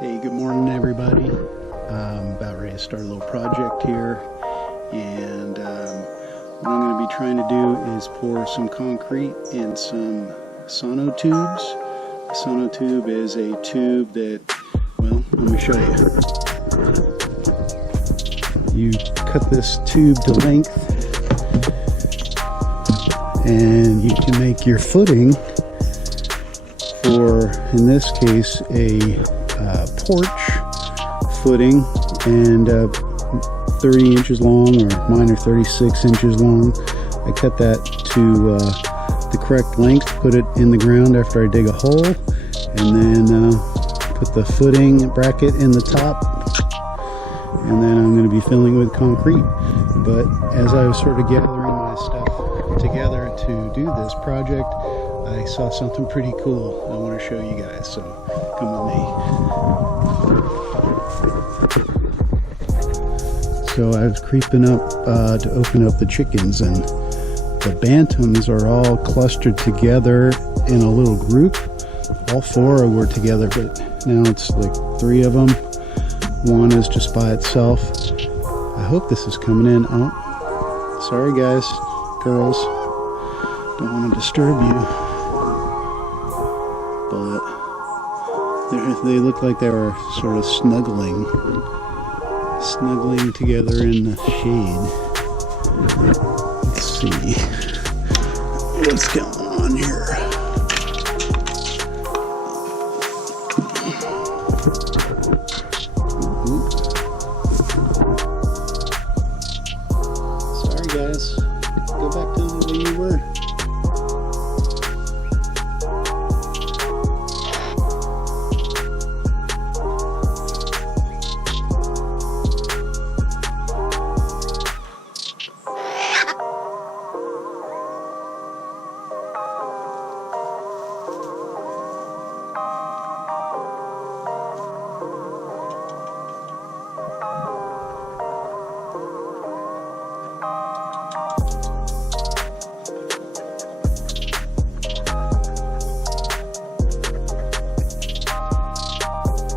Hey, good morning everybody. I'm about ready to start a little project here, and what I'm going to be trying to do is pour some concrete in some sonotubes. A sonotube is a tube that, well, let me show you. You cut this tube to length and you can make your footing for, in this case, a porch footing, and 30 inches long, or mine are 36 inches long. I cut that to the correct length, put it in the ground after I dig a hole, and then put the footing bracket in the top, and then I'm going to be filling with concrete. But as I was sort of gathering my stuff together to do this project, I saw something pretty cool I want to show you guys, so come with me. So I was creeping up to open up the chickens, and the bantams are all clustered together in a little group. All four were together, but now it's like 3 of them. One is just by itself. I hope this is coming in. Oh, sorry guys, girls, don't want to disturb you. But they look like they were sort of snuggling together in the shade. Let's see what's going on here. Sorry guys, go back to the way you were.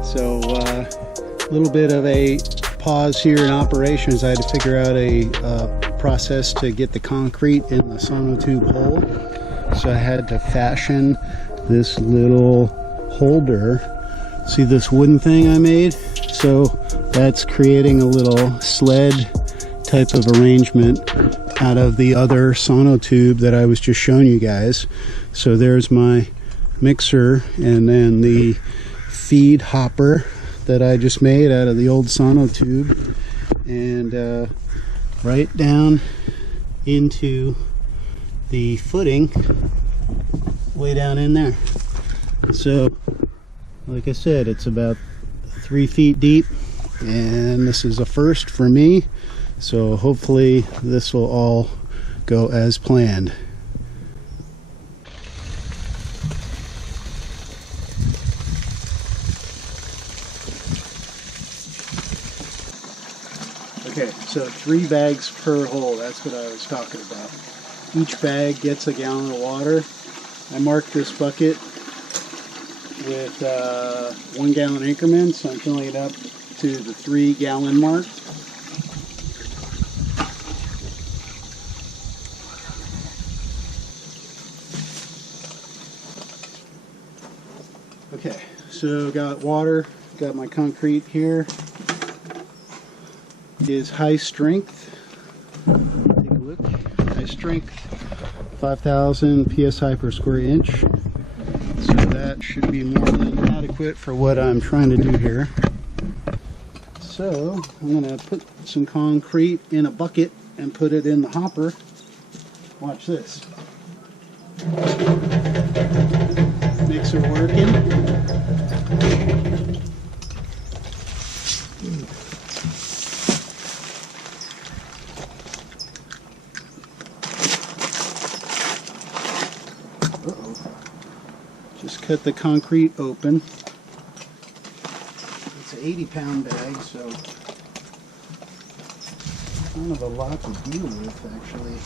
So a little bit of a pause here in operations. I had to figure out a process to get the concrete in the sonotube hole. So I had to fashion this little holder. See this wooden thing I made? So that's creating a little sled type of arrangement out of the other sonotube that I was just showing you guys. So there's my mixer, and then the feed hopper that I just made out of the old sonotube, and right down into the footing way down in there. So like I said, it's about 3 feet deep, and this is a first for me, so hopefully this will all go as planned. Okay, so 3 bags per hole, that's what I was talking about. Each bag gets a gallon of water. I marked this bucket with 1 gallon increments, so I'm filling it up to the 3 gallon mark. Okay, so got water, got my concrete here. Is high strength. Take a look. High strength, 5,000 psi per square inch. So that should be more than adequate for what I'm trying to do here. So I'm going to put some concrete in a bucket and put it in the hopper. Watch this. Mixer working. Just cut the concrete open. It's an 80-pound bag, so kind of a lot to deal with, actually.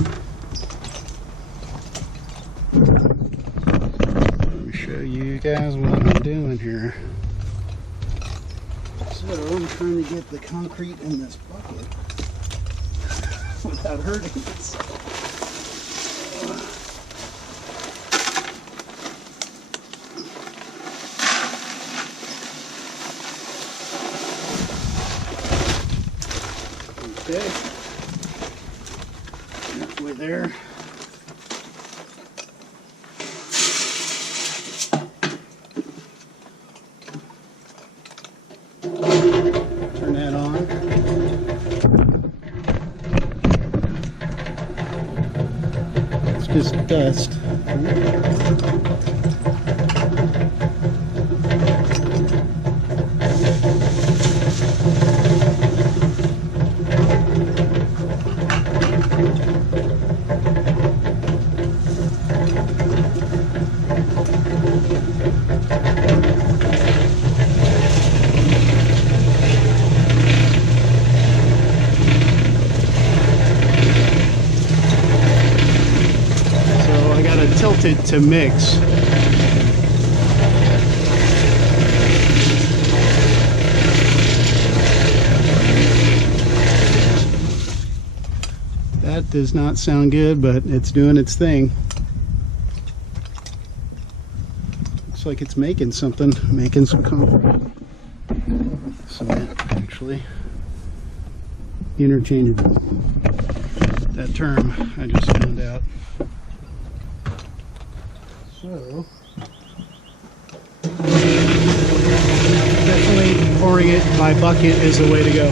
Let me show you guys what I'm doing here. So I'm trying to get the concrete in this bucket without hurting myself. Okay, halfway there. Turn that on. It's just dust. Tilted to mix. That does not sound good, but it's doing its thing. Looks like it's making something, making some concrete. Cement, actually. Interchangeable. That term I just found out. So, definitely pouring it by bucket is the way to go.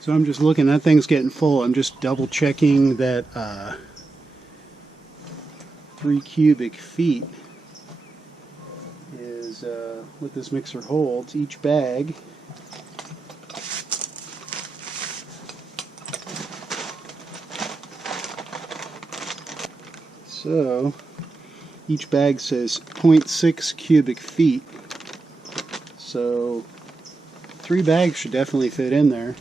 So I'm just looking, that thing's getting full. I'm just double checking that 3 cubic feet is what this mixer holds, each bag. So each bag says 0.6 cubic feet. So 3 bags should definitely fit in there.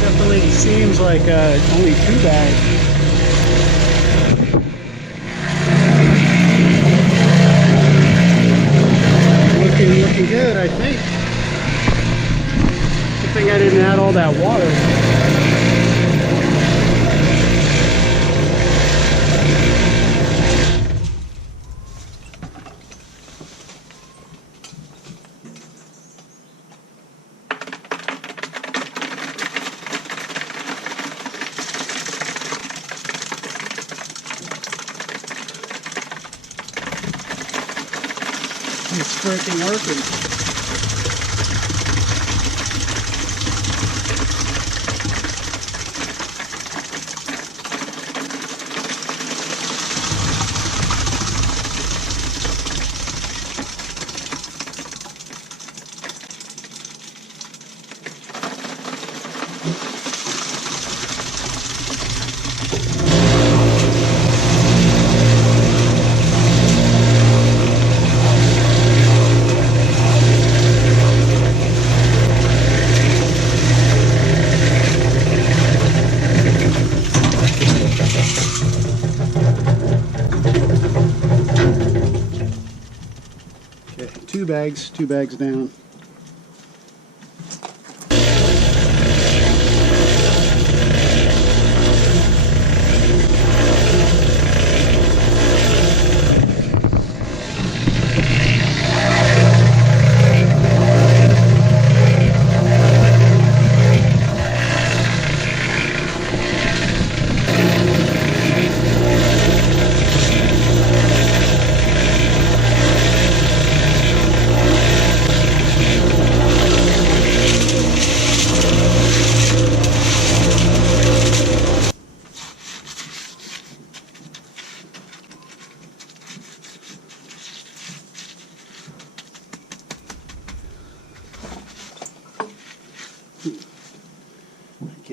Definitely seems like only 2 bags. Looking good, I think. Good thing I didn't add all that water. It's freaking working. Okay, 2 bags down.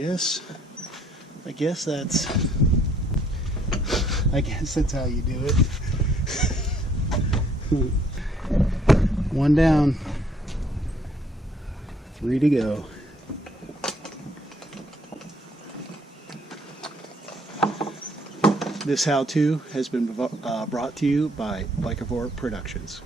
guess that's how you do it. One down, 3 to go. This how-to has been brought to you by Bikevore Productions.